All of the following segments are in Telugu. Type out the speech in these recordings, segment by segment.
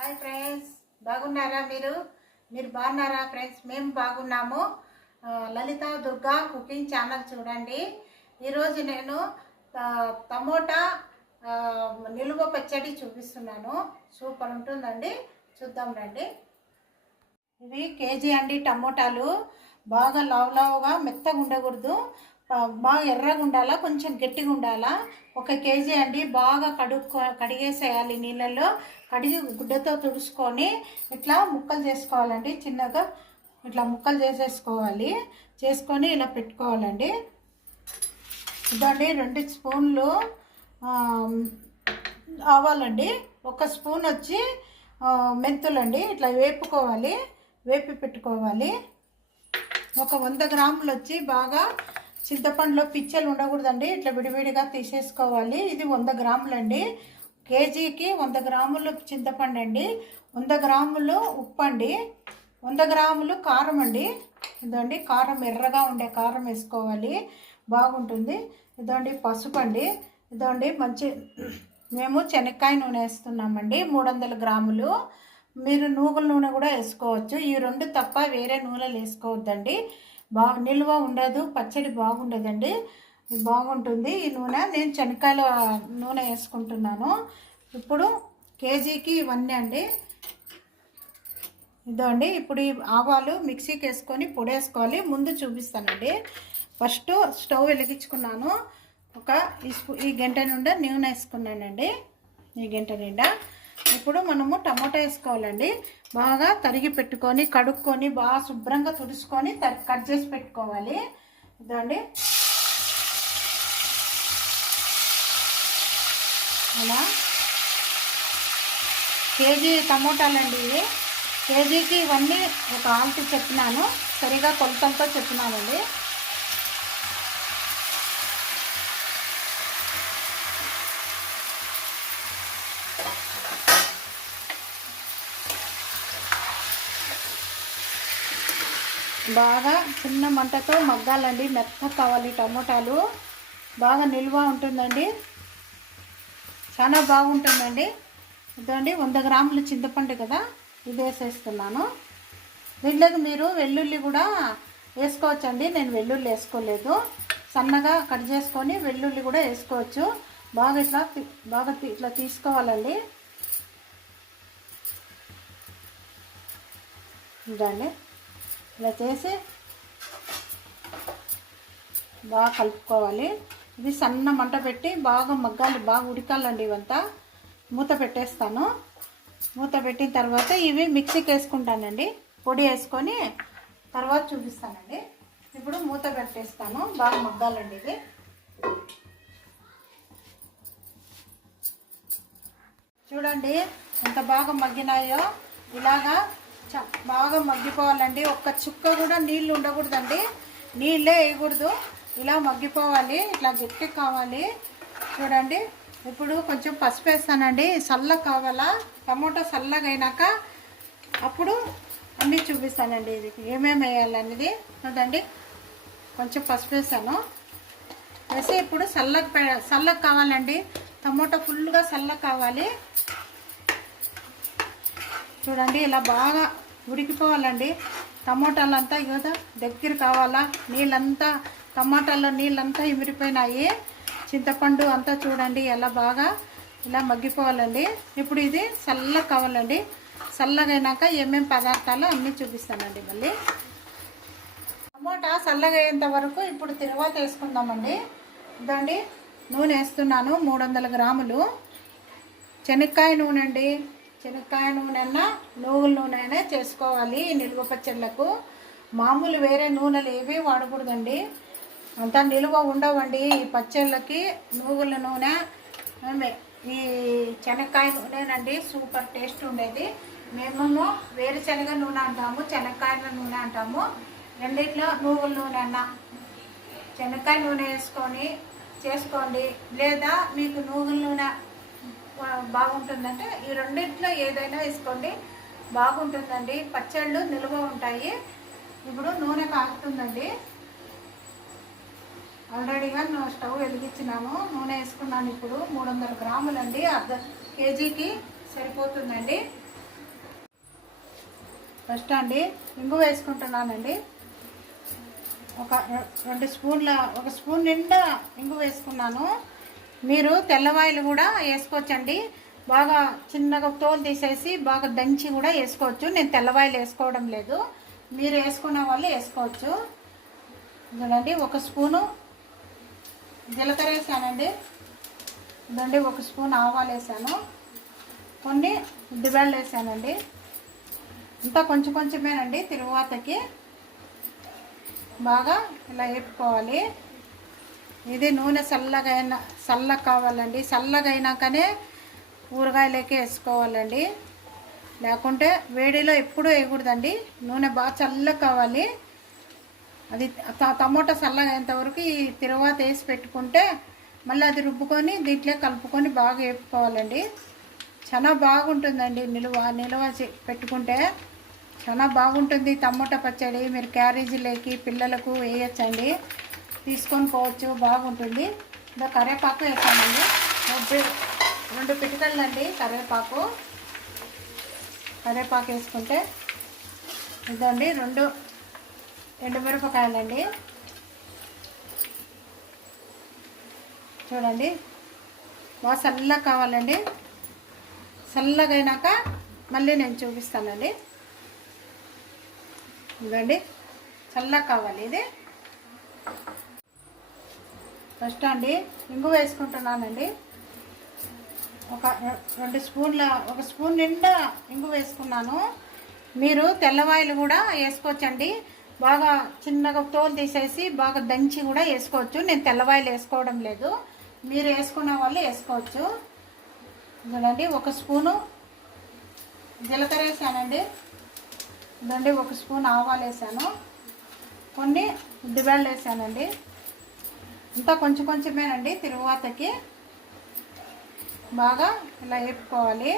హాయ్ ఫ్రెండ్స్, బాగున్నారా? మీరు బాగున్నారా ఫ్రెండ్స్? మేము బాగున్నాము. లలిత దుర్గా కుకింగ్ ఛానల్ చూడండి. ఈరోజు నేను టమోటా నిలువ పచ్చడి చూపిస్తున్నాను. సూపర్ ఉంటుందండి, చూద్దాం రండి. ఇవి కేజీ అండి. టమోటాలు బాగా లావుగా మెత్తగా ఉండకూడదు, బాగా ఎర్రగా ఉండాలా, కొంచెం గట్టిగా ఉండాలా. 1 కేజీ అండి. బాగా కడిగేసేయాలి నీళ్ళల్లో. కడిగి గుడ్డతో తుడుచుకొని ఇట్లా ముక్కలు చేసుకోవాలండి. చిన్నగా ఇట్లా ముక్కలు చేసుకొని ఇలా పెట్టుకోవాలండి. ఇదండి 2 స్పూన్లు ఆవాలండి, 1 స్పూన్ వచ్చి మెంతులండి. ఇట్లా వేపి పెట్టుకోవాలి. ఒక 100 గ్రాములు వచ్చి బాగా చింతపండులో పిచ్చలు ఉండకూడదండి, ఇట్లా విడివిడిగా తీసేసుకోవాలి. ఇది 100 గ్రాములు అండి. కేజీకి 100 గ్రాములు చింతపండు అండి, 100 గ్రాములు ఉప్పు అండి, 100 గ్రాములు కారం అండి. ఇదండి కారం, ఎర్రగా ఉండే కారం వేసుకోవాలి, బాగుంటుంది. ఇదండి పసుపు అండి. ఇదండి మేము శనక్కాయ నూనె వేస్తున్నామండి, 300 గ్రాములు. మీరు నువ్వుల నూనె కూడా వేసుకోవచ్చు. ఈ 2 తప్ప వేరే నూనెలు వేసుకోవద్దండి, నిల్వ ఉండదు, పచ్చడి బాగుండదండి. బాగుంటుంది ఈ నూనె. నేను శనక్కాయల నూనె వేసుకుంటున్నాను. ఇప్పుడు కేజీకి ఇవన్నీ అండి. ఇదండి ఇప్పుడు ఈ ఆవాలు మిక్సీకి వేసుకొని పొడి వేసుకోవాలి. ముందు చూపిస్తానండి. ఫస్ట్ స్టవ్ వెలిగించుకున్నాను. ఈ గంట నిండా నూనె వేసుకున్నానండి, ఈ గంట నిండా. ఇప్పుడు మనము టమాటా వేసుకోవాలండి. బాగా తరిగి పెట్టుకొని కడుక్కొని బాగా శుభ్రంగా తుడుచుకొని కట్ చేసి పెట్టుకోవాలి. ఇదండి అలా కేజీ టమోటాలండి ఇవి. కేజీకి ఇవన్నీ ఒక ఆల్టీ చెప్పినాను, సరిగా కొలతలతో చెప్పినానండి. బాగా చిన్న మంటతో మగ్గాలండి, మెత్తగా కావాలి. టమోటాలు బాగా నిల్వ ఉంటుందండి, చాలా బాగుంటుందండి. ఇదండి 100 గ్రాములు చింతపండు కదా, ఇది వేసేస్తున్నాను. దీంట్లోకి మీరు వెల్లుల్లి కూడా వేసుకోవచ్చండి. నేను వెల్లుల్లి వేసుకోలేదు, సన్నగా కట్ చేసుకొని వెల్లుల్లి కూడా వేసుకోవచ్చు. బాగా ఇట్లా తీసుకోవాలండి. ఇదండి ఇలా చేసి బాగా కలుపుకోవాలి. ఇది సన్న మంట పెట్టి బాగా మగ్గాలి, బాగా ఉడకాలండి. ఇవంతా మూత పెట్టేస్తాను. మూత పెట్టిన తర్వాత ఇవి మిక్సీకి వేసుకుంటానండి, పొడి వేసుకొని తర్వాత చూపిస్తానండి. ఇప్పుడు మూత పెట్టేస్తాను, బాగా మగ్గాలండి. ఇది చూడండి ఎంత బాగా మగ్గినాయో. ఇలాగా బాగా మగ్గిపోవాలండి. 1 చుక్క కూడా నీళ్ళు ఉండకూడదండి, నీళ్ళే వేయకూడదు. ఇలా మగ్గిపోవాలి, ఇట్లా గట్టి కావాలి. చూడండి ఇప్పుడు కొంచెం పసుపు వేస్తానండి, చల్లగా కావాలా. టమోటా చల్లగా అయినాక అప్పుడు అన్నీ చూపిస్తానండి, ఇది ఏమేమి వేయాలనేది. చూడండి కొంచెం పసుపు వేసాను, వేసి ఇప్పుడు చల్లగా కావాలండి. టమోటా ఫుల్గా చల్లగా కావాలి. చూడండి ఇలా బాగా ఉడికిపోవాలండి. టమోటాలంతా కదా దగ్గర కావాలా. నీళ్ళంతా టమాటాల్లో నీళ్ళంతా ఇమిరిపోయినాయి, చింతపండు అంతా చూడండి ఎలా బాగా ఇలా మగ్గిపోవాలండి. ఇప్పుడు ఇది చల్లగా కావాలండి. చల్లగా అయినాక ఏమేమి పదార్థాలు అన్నీ చూపిస్తానండి. మళ్ళీ టమోటా చల్లగా అయ్యేంత వరకు ఇప్పుడు తిరువాత వేసుకుందామండి. ఇదండి నూనె వేస్తున్నాను, 300 గ్రాములు. శనక్కాయ నూనె అండి. శనక్కాయ నూనె అన్నా నువ్వుల నూనె అయినా చేసుకోవాలి నిల్వ పచ్చళ్ళకు. మామూలు వేరే నూనెలు ఏవి వాడకూడదండి, అంతా నిల్వ ఉండవండి ఈ పచ్చళ్ళకి. నువ్వుల నూనె, ఈ శనక్కాయ నూనెనండి సూపర్ టేస్ట్ ఉండేది. మేము వేరుశనగ నూనె అంటాము, శనక్కాయల నూనె అంటాము. రెండిట్లో నువ్వుల నూనె అన్న శనక్కాయ నూనె వేసుకొని చేసుకోండి, లేదా మీకు నువ్వుల నూనె బాగుంటుందంటే ఈ రెండిట్లో ఏదైనా వేసుకోండి, బాగుంటుందండి. పచ్చళ్ళు నిల్వ ఉంటాయి. ఇప్పుడు నూనె కాగుతుందండి. ఆల్రెడీగా స్టవ్ వెలిగించినాను, నూనె వేసుకున్నాను. ఇప్పుడు 300 గ్రాములు అండి, 1/2 కేజీకి సరిపోతుందండి. ఫస్ట్ అండి ఇంగు వేసుకుంటున్నానండి. ఒక 2 స్పూన్ల, 1 స్పూన్ నిండా ఇంగు వేసుకున్నాను. మీరు తెల్లవాయిలు కూడా వేసుకోవచ్చండి. బాగా చిన్నగా తోలు తీసేసి బాగా దంచి కూడా వేసుకోవచ్చు. నేను తెల్లవాయిలు వేసుకోవడం లేదు, మీరు వేసుకునే వాళ్ళు వేసుకోవచ్చు. చూడండి 1 స్పూను జీలకర్ర వేసానండి. ఇదండి 1 స్పూన్ ఆవాలు వేసాను, కొన్ని ఉద్దిబేళ్ళు వేసానండి. ఇంకా కొంచెం కొంచెమేనండి. తిరువాతకి బాగా ఇలా వేపుకోవాలి. ఇది నూనె చల్లగా కావాలండి. చల్లగా అయినాకనే ఊరగాయలకి వేసుకోవాలండి, లేకుంటే వేడిలో ఎప్పుడూ వేయకూడదండి. నూనె బాగా చల్లగా కావాలి. అది టమోటా చల్లగా అయ్యేంతవరకు ఈ తిరువాత వేసి పెట్టుకుంటే మళ్ళీ అది రుబ్బుకొని దీంట్లో కలుపుకొని బాగా వేపుకోవాలండి. చాలా బాగుంటుందండి. నిలువ పెట్టుకుంటే చాలా బాగుంటుంది టమోటా పచ్చడి. మీరు క్యారేజీలోకి పిల్లలకు వేయచ్చండి, తీసుకొని పోవచ్చు, బాగుంటుంది. ఇంకా కరివేపాకు వేసానండి, 2 పిటికలండి కరివేపాకు వేసుకుంటే. ఇదండి 2 ఎండుమిరపకాయలండి. చూడండి బాగా చల్లగా కావాలండి. చల్లగా అయినాక మళ్ళీ నేను చూపిస్తానండి. ఇదండి చల్లగా కావాలి. ఇది ఫస్ట్ అండి ఇంగు వేసుకుంటున్నానండి. ఒక 2 స్పూన్ల, 1 స్పూన్ నిండా ఇంగు వేసుకున్నాను. మీరు తెల్లవాయిలు కూడా వేసుకోవచ్చండి. బాగా చిన్నగా తోలు తీసేసి బాగా దంచి కూడా వేసుకోవచ్చు. నేను తెల్లవాయిలు వేసుకోవడం లేదు, మీరు వేసుకునే వాళ్ళు వేసుకోవచ్చు. చూడండి 1 స్పూను జీలకర్ర వేసానండి. ఇదండి 1 స్పూన్ ఆవాలు వేసాను, కొన్ని ఉద్దిబేళ్ళు వేసానండి. ఇంకా కొంచెం కొంచెమేనండి. తిరువాతకి బాగా ఇలా వేపుకోవాలి.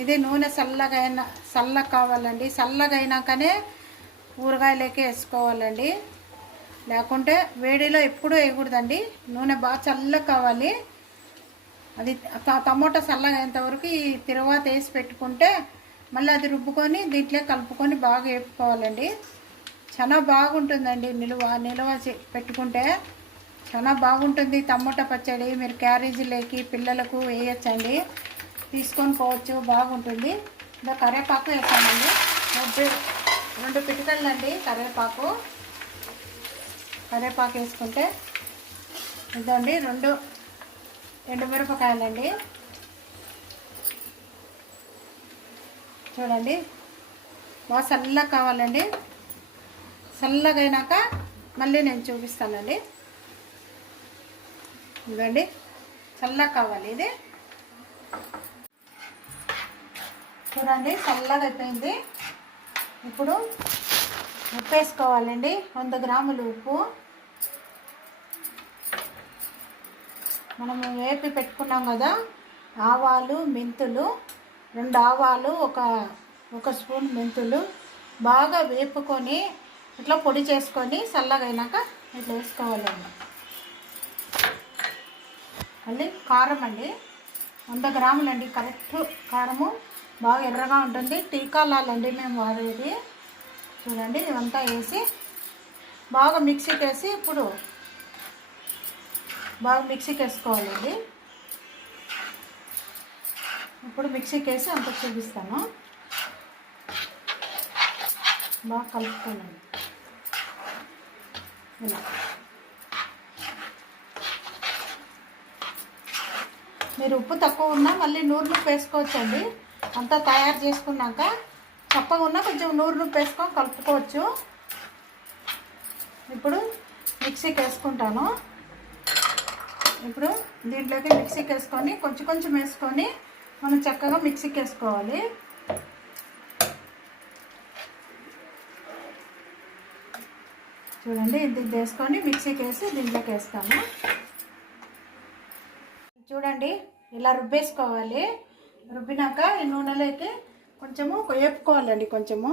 ఇది నూనె చల్లగా కావాలండి. చల్లగా అయినాకనే ఊరగాయలకి వేసుకోవాలండి, లేకుంటే వేడిలో ఎప్పుడూ వేయకూడదండి. నూనె బాగా చల్లగా కావాలి. అది టమోటా చల్లగా అయ్యేంతవరకు ఈ తిరువాత వేసి పెట్టుకుంటే మళ్ళీ అది రుబ్బుకొని దీంట్లో కలుపుకొని బాగా వేపుకోవాలండి. చాలా బాగుంటుందండి. నిలువ పెట్టుకుంటే చాలా బాగుంటుంది టమోటా పచ్చడి. మీరు క్యారేజీలోకి పిల్లలకు వేయచ్చండి, తీసుకొని పోవచ్చు, బాగుంటుంది. ఇంకా కరివేపాకు వేసానండి, 2 పిటికలండి కరివేపాకు వేసుకుంటే. ఇదండి 2 ఎండుమిరపకాయలండి. చూడండి బాగా చల్లగా కావాలండి. చల్లగా అయినాక మళ్ళీ నేను చూపిస్తానండి. ఇదండి చల్లగా కావాలి. ఇది చూడండి చల్లగా అయిపోయింది. ఇప్పుడు ఉప్పు వేసుకోవాలండి, 100 గ్రాములు ఉప్పు. మనము వేపి పెట్టుకున్నాం కదా, ఆవాలు, మెంతులు, 2 ఆవాలు, ఒక స్పూన్ మెంతులు బాగా వేపుకొని ఇట్లా పొడి చేసుకొని చల్లగా అయినాక ఇట్లా వేసుకోవాలండి. మళ్ళీ కారం అండి, 100 గ్రాములండి. కరెక్ట్ కారము, బాగా ఎర్రగా ఉంటుంది. టీకాలండి మేము వాడేది. చూడండి ఇవంతా వేసి బాగా మిక్సీకి వేసి ఇప్పుడు బాగా మిక్సీకి వేసుకోవాలండి. ఇప్పుడు మిక్సీకి వేసి అంత చూపిస్తాను. బాగా కలుపుకోండి ఇలా. మీరు ఉప్పు తక్కువ ఉన్నా మళ్ళీ నూరు నూపు వేసుకోవచ్చండి. అంతా తయారు చేసుకున్నాక చప్పగా ఉన్నా కొంచెం నూరు నూపు వేసుకొని కలుపుకోవచ్చు. ఇప్పుడు మిక్సీకి వేసుకుంటాను. ఇప్పుడు దీంట్లోకి మిక్సీకి వేసుకొని కొంచెం కొంచెం వేసుకొని మనం చక్కగా మిక్సీకి వేసుకోవాలి. చూడండి ఇది వేసుకొని మిక్సీకి వేసి దీంట్లోకి వేస్తాము. చూడండి ఇలా రుబ్బేసుకోవాలి. రుబ్బినాక ఈ నూనెలోకి కొంచెము వేపుకోవాలండి, కొంచెము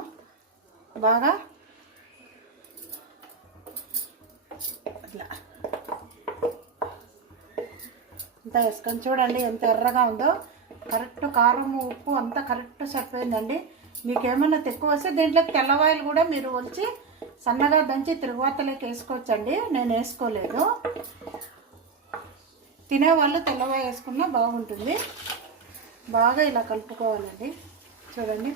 బాగా అట్లా అంతా వేసుకొని. చూడండి ఎంత ఎర్రగా ఉందో. కరెక్ట్ కారం ఉప్పు అంతా కరెక్ట్ సరిపోయిందండి. మీకు ఏమైనా తక్కువ వస్తే దీంట్లోకి తెల్లవాయలు కూడా మీరు వచ్చి సన్నగా దంచి తిరుగువాతలోకి వేసుకోవచ్చండి. నేను వేసుకోలేదు. తినేవాళ్ళు తెల్లవాయ వేసుకున్నా బాగుంటుంది. బాగా ఇలా కలుపుకోవాలండి. చూడండి,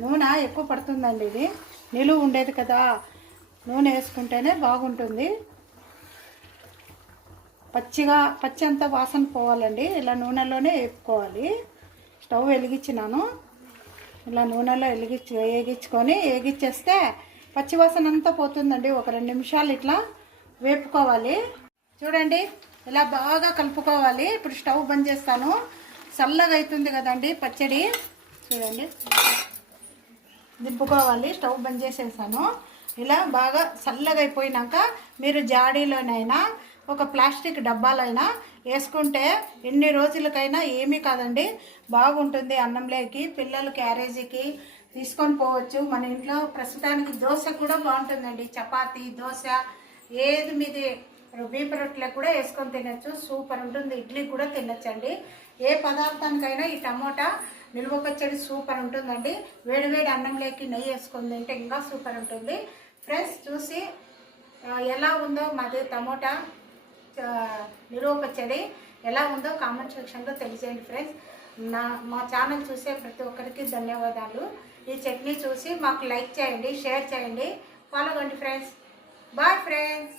నూనె ఎక్కువ పడుతుందండి. ఇది నిలువ ఉండేది కదా, నూనె వేసుకుంటేనే బాగుంటుంది. పచ్చి అంతా వాసన పోవాలండి. ఇలా నూనెలోనే వేపుకోవాలి. స్టవ్ వెలిగించినాను. ఇలా నూనెలో వేగించేస్తే పచ్చి వాసన అంతా పోతుందండి. ఒక 2 నిమిషాలు ఇట్లా వేపుకోవాలి. చూడండి, ఇలా బాగా కలుపుకోవాలి. ఇప్పుడు స్టవ్ బంద్ చేస్తాను. చల్లగా అవుతుంది కదండి పచ్చడి. చూడండి, దింపుకోవాలి. స్టవ్ బంద్ చేసేసాను. ఇలా బాగా చల్లగా అయిపోయినాక మీరు జాడీలోనైనా ఒక ప్లాస్టిక్ డబ్బాలైనా వేసుకుంటే ఎన్ని రోజులకైనా ఏమీ కాదండి, బాగుంటుంది. అన్నంలోకి పిల్లలు క్యారేజీకి తీసుకొని పోవచ్చు. మన ఇంట్లో ప్రస్తుతానికి దోశ కూడా బాగుంటుందండి. చపాతీ, దోశ ఏది మీది బీప్ రొట్టెలకు కూడా వేసుకొని తినచ్చు. సూపర్ ఉంటుంది. ఇడ్లీ కూడా తినచ్చండి. ఏ పదార్థానికైనా ఈ టమోటా నిల్వ పచ్చడి సూపర్ ఉంటుందండి. వేడివేడి అన్నంలోకి నెయ్యి వేసుకొని తింటే ఇంకా సూపర్ ఉంటుంది. ఫ్రెండ్స్, చూసి ఎలా ఉందో మాది టమోటా నిల్వ పచ్చడి ఎలా ఉందో కామెంట్ సెక్షన్లో తెలియజేయండి ఫ్రెండ్స్. మా ఛానల్ చూసే ప్రతి ఒక్కరికి ధన్యవాదాలు. ఈ చట్నీ చూసి మాకు లైక్ చేయండి, షేర్ చేయండి, ఫాలో కండి ఫ్రెండ్స్. Bye friends.